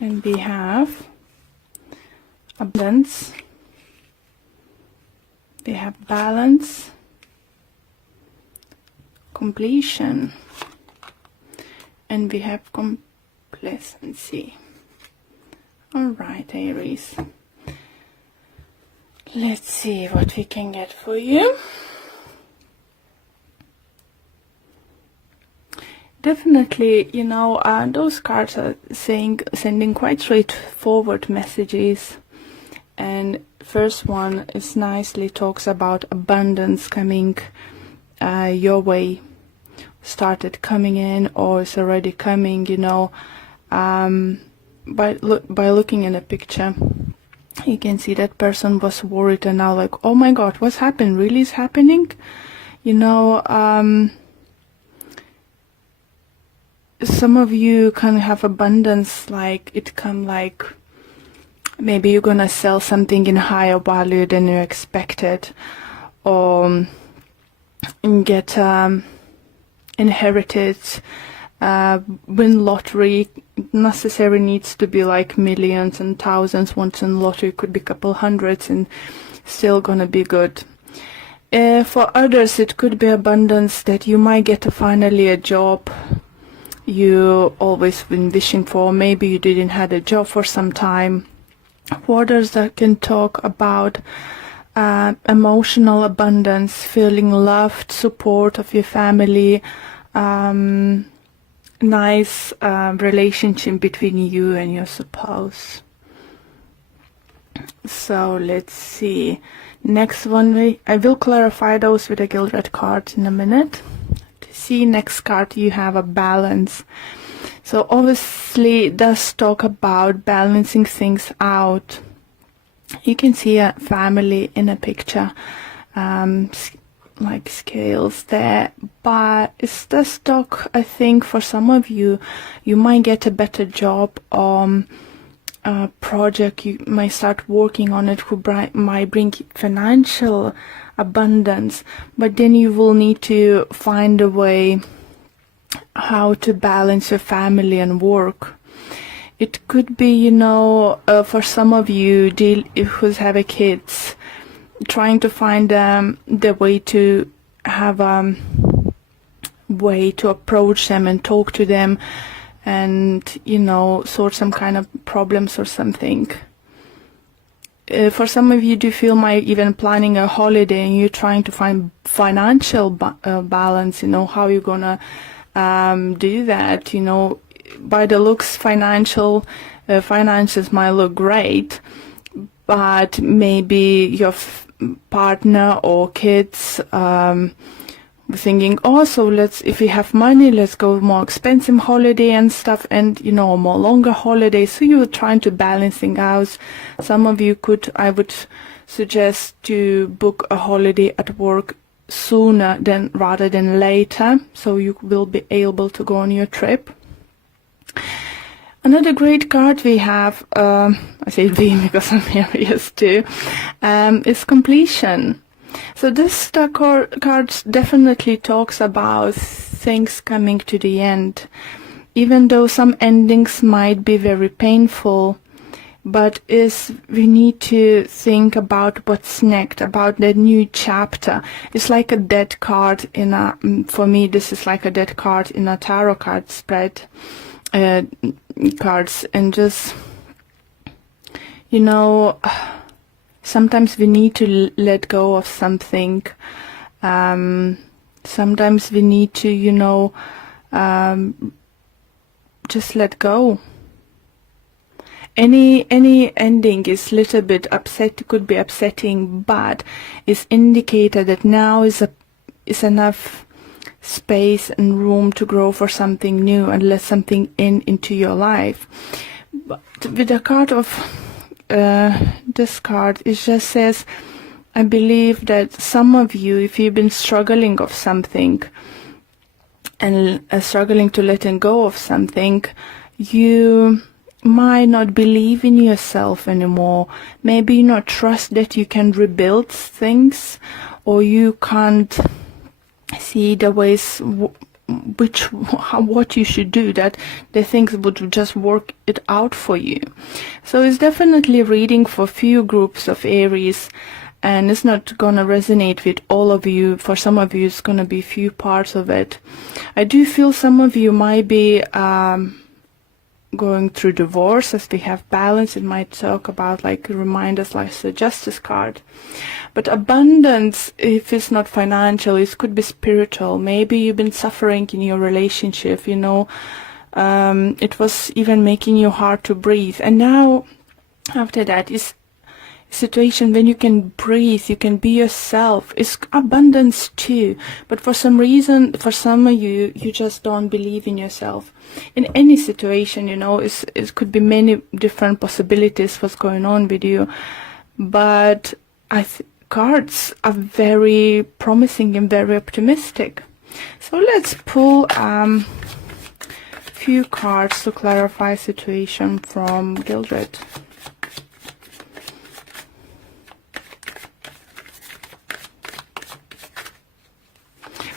And we have abundance, we have balance, completion, and we have complacency. All right, Aries. Let's see what we can get for you. Definitely, you know, those cards are sending quite straightforward messages. And first one is nicely talks about abundance coming your way, started coming in or is already coming, you know. By looking in a picture, you can see that person was worried and now like, oh my god, what's happened? Really is happening? You know, some of you can have abundance, like it come like maybe you're gonna sell something in higher value than you expected, or get inherited, win lottery. Necessary needs to be like millions and thousands. Once in lottery could be a couple hundreds and still gonna be good. For others it could be abundance that you might get finally a job you always been wishing for. Maybe you didn't have a job for some time. For others that can talk about emotional abundance, feeling loved, support of your family, nice relationship between you and your spouse. So let's see. Next one, I will clarify those with a gilded card in a minute. See, next card you have a balance. So obviously it does talk about balancing things out. You can see a family in a picture, like scales there, but it does talk, I think for some of you, you might get a better job or a project you might start working on it who might bring financial abundance, but then you will need to find a way how to balance your family and work. It could be, you know, for some of you who have kids, trying to find the way to have a way to approach them and talk to them and, you know, sort some kind of problems or something. For some of you do feel might even planning a holiday and you're trying to find financial balance, you know, how you're gonna do that. You know, by the looks finances might look great, but maybe your partner or kids thinking, oh, so if we have money, let's go more expensive holiday and stuff, and, you know, more longer holiday. So you're trying to balancing out. Some of you I would suggest to book a holiday at work sooner rather than later, so you will be able to go on your trip. Another great card we have, I say we because I'm Aries too, is completion. So this card definitely talks about things coming to the end, even though some endings might be very painful. But we need to think about what's next, about the new chapter. It's like a dead card for me, this is like a dead card in a tarot card spread, cards, and just, you know, sometimes we need to let go of something. Sometimes we need to, you know, just let go. Any ending is little bit could be upsetting, but it's indicated that now is enough space and room to grow for something new and let something into your life. But with the card of this card, it just says, I believe that some of you, if you've been struggling of something and struggling to letting go of something, you might not believe in yourself anymore. Maybe you not trust that you can rebuild things, or you can't see the ways what you should do, that the things would just work it out for you. So it's definitely reading for few groups of Aries, and it's not gonna resonate with all of you. For some of you, it's gonna be few parts of it. I do feel some of you might be going through divorce. As we have balance, it might talk about, like, remind us, like the Justice card. But abundance, if it's not financial, it could be spiritual. Maybe you've been suffering in your relationship, you know, it was even making you hard to breathe, and now after that is situation when you can breathe, you can be yourself. It's abundance too, but for some reason, for some of you, you just don't believe in yourself. In any situation, you know, it could be many different possibilities what's going on with you, but cards are very promising and very optimistic. So let's pull few cards to clarify situation from Gildred.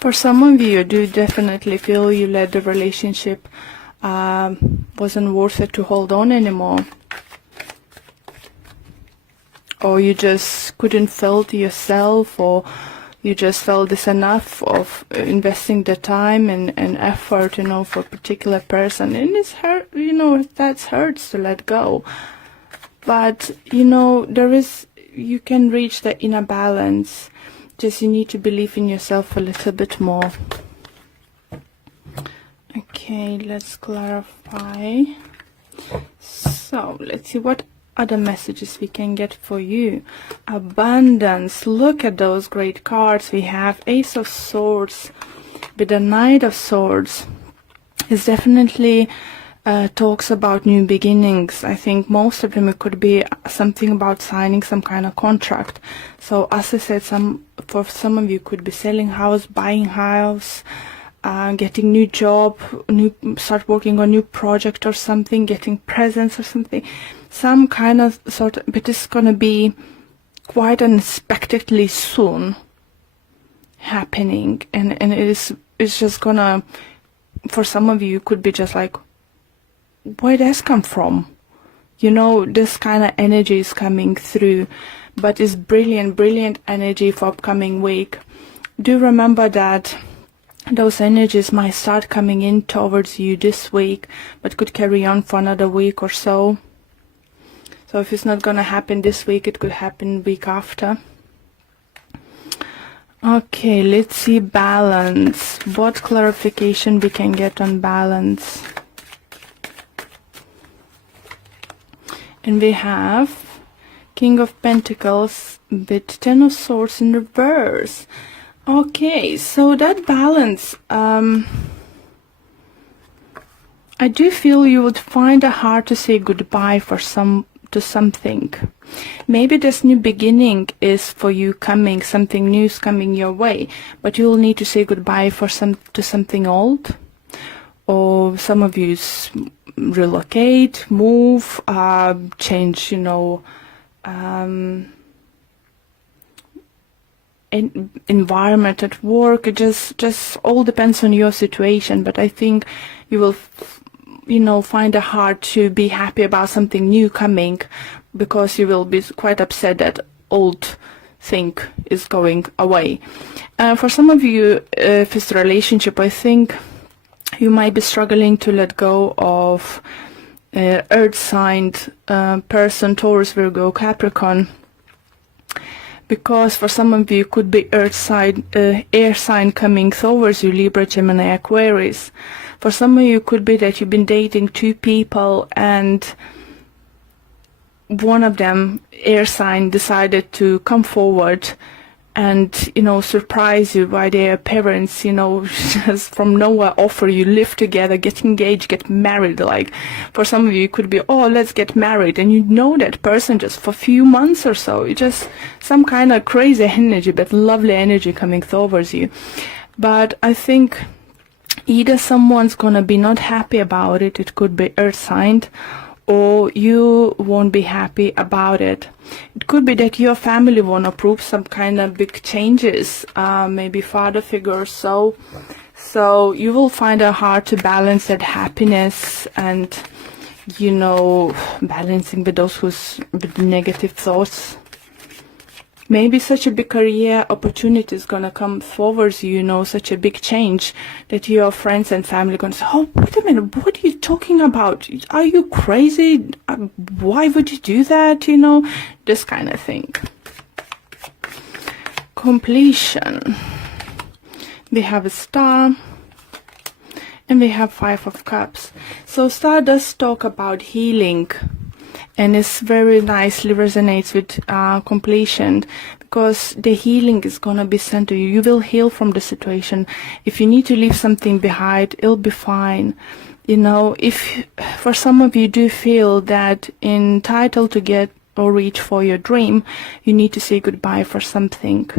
For some of you, do definitely feel you let the relationship wasn't worth it to hold on anymore, or you just couldn't feel to yourself, or you just felt this enough of investing the time and effort, you know, for a particular person, and it's hurt, you know, that hurts to let go. But you know, you can reach the inner balance. Just you need to believe in yourself a little bit more. Okay, let's clarify. So let's see what other messages we can get for you. Abundance. Look at those great cards we have. Ace of Swords with the Knight of Swords. It's definitely talks about new beginnings. I think most of them, it could be something about signing some kind of contract. So as I said, for some of you could be selling house, buying house, getting new job, start working on new project or something, getting presents or something, some kind of sort of, but it's gonna be quite unexpectedly soon happening, and it's just gonna, for some of you, could be just like, where does come from? You know, this kind of energy is coming through, but it's brilliant energy for upcoming week. Do remember that those energies might start coming in towards you this week, but could carry on for another week or so. So if it's not gonna happen this week, it could happen week after. Okay, let's see balance. What clarification we can get on balance? And we have King of Pentacles with Ten of Swords in reverse. Okay, so that balance, I do feel you would find it hard to say goodbye to something. Maybe this new beginning is for you coming, something new is coming your way, but you'll need to say goodbye to something old. Or some of you relocate, move, change, you know, environment at work. It just all depends on your situation, but I think you will, you know, find it hard to be happy about something new coming, because you will be quite upset that old thing is going away. For some of you, if it's a relationship, I think you might be struggling to let go of earth sign person, Taurus, Virgo, Capricorn, because for some of you could be earth sign, air sign coming towards you, Libra, Gemini, Aquarius. For some of you could be that you've been dating two people and one of them, air sign, decided to come forward and, you know, surprise you by their parents, you know, just from nowhere offer you live together, get engaged, get married. Like for some of you, it could be, oh, let's get married, and you know that person just for a few months or so. It's just some kind of crazy energy, but lovely energy coming towards you. But I think either someone's gonna be not happy about it, it could be earth signed, or you won't be happy about it. It could be that your family won't approve some kind of big changes, maybe father figure or so. So you will find it hard to balance that happiness and, you know, balancing with those with the negative thoughts. Maybe such a big career opportunity is gonna come forward, you know, such a big change that your friends and family are gonna say, oh, wait a minute, what are you talking about? Are you crazy? Why would you do that? You know, this kind of thing. Completion. We have a star. And we have 5 of Cups. So star does talk about healing. And it's very nicely resonates with completion, because the healing is going to be sent to you. You will heal from the situation. If you need to leave something behind, it'll be fine. You know, if for some of you do feel that entitled to get or reach for your dream, you need to say goodbye for something.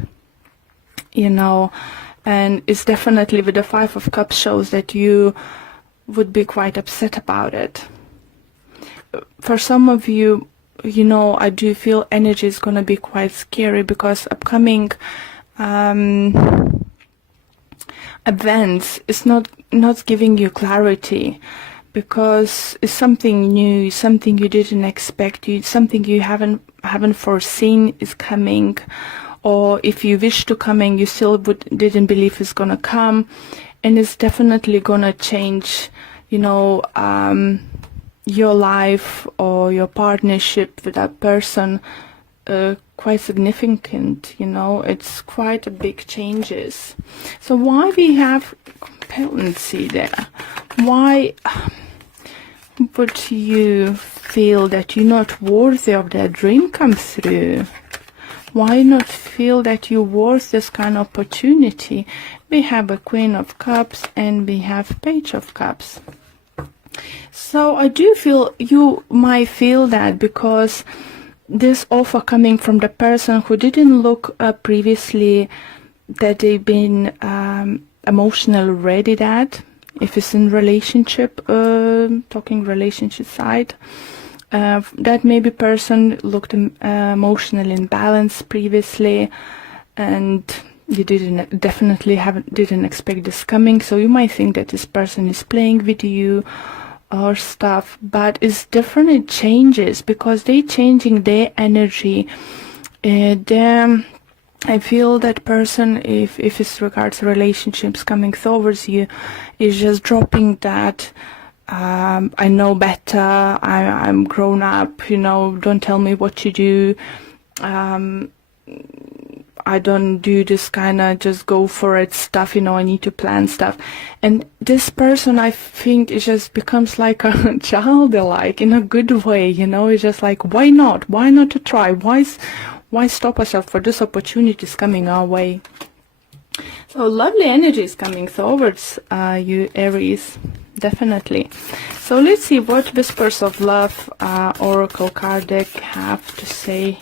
You know, and it's definitely with the 5 of Cups shows that you would be quite upset about it. For some of you, you know, I do feel energy is going to be quite scary, because upcoming events is not giving you clarity, because it's something new, something you didn't expect, something you haven't foreseen is coming, or if you wish to coming, you still didn't believe it's going to come, and it's definitely going to change, you know, your life or your partnership with that person quite significant. You know, it's quite a big changes. So why we have competency there? Why would you feel that you're not worthy of that dream come through? Why not feel that you're worth this kind of opportunity? We have a Queen of Cups and we have Page of Cups. So I do feel you might feel that, because this offer coming from the person who didn't look previously that they've been emotionally ready, that if it's in relationship, talking relationship side, that maybe person looked emotionally imbalanced previously, and you didn't expect this coming. So you might think that this person is playing with you or stuff, but it's different. It changes because they changing their energy. I feel that person, if it's regards relationships coming towards you, is just dropping that I know better, I'm grown up, you know, don't tell me what to do, I don't do this kind of just go for it stuff, you know, I need to plan stuff. And this person, I think, it just becomes like a childlike in a good way, you know. It's just like, why not to try, why stop ourselves for this opportunities coming our way. So lovely energy is coming towards you, Aries, definitely. So let's see what Whispers of Love Oracle card deck have to say.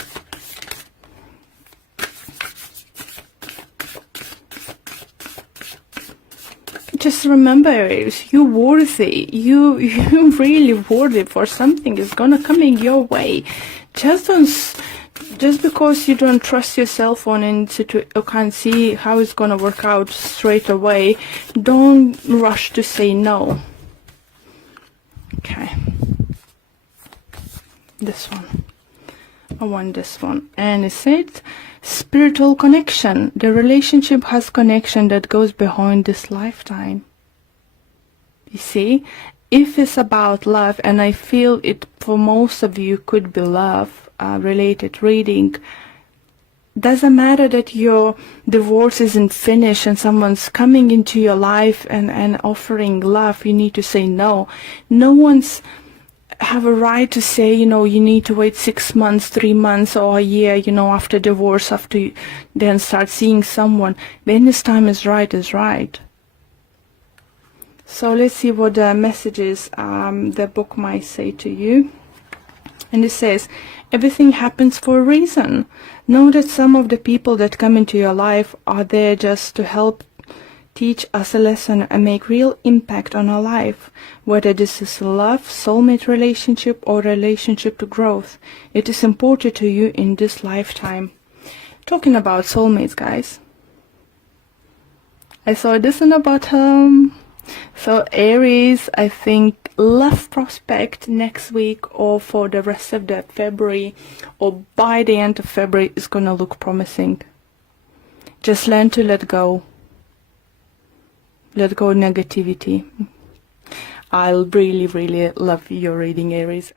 Just remember, Aries, you're worthy. You're really worthy for something is gonna come in your way. Just because you don't trust yourself on you can't see how it's gonna work out straight away, don't rush to say no. Okay. This one. I want this one. And it said spiritual connection. The relationship has connection that goes beyond this lifetime. You see, if it's about love, and I feel it for most of you could be love related reading, doesn't matter that your divorce isn't finished and someone's coming into your life and offering love, you need to say no. No one's have a right to say, you know, you need to wait 6 months, 3 months, or a year, you know, after divorce, after you then start seeing someone. When this time is right, is right. So let's see what the messages the book might say to you. And it says, everything happens for a reason. Know that some of the people that come into your life are there just to help teach us a lesson and make real impact on our life, whether this is love, soulmate relationship, or relationship to growth. It is important to you in this lifetime. Talking about soulmates, guys, I saw this in the bottom. So Aries, I think love prospect next week or for the rest of the February or by the end of February is gonna look promising. Just learn to let go. Let go of negativity. I'll really, really love your reading, Aries.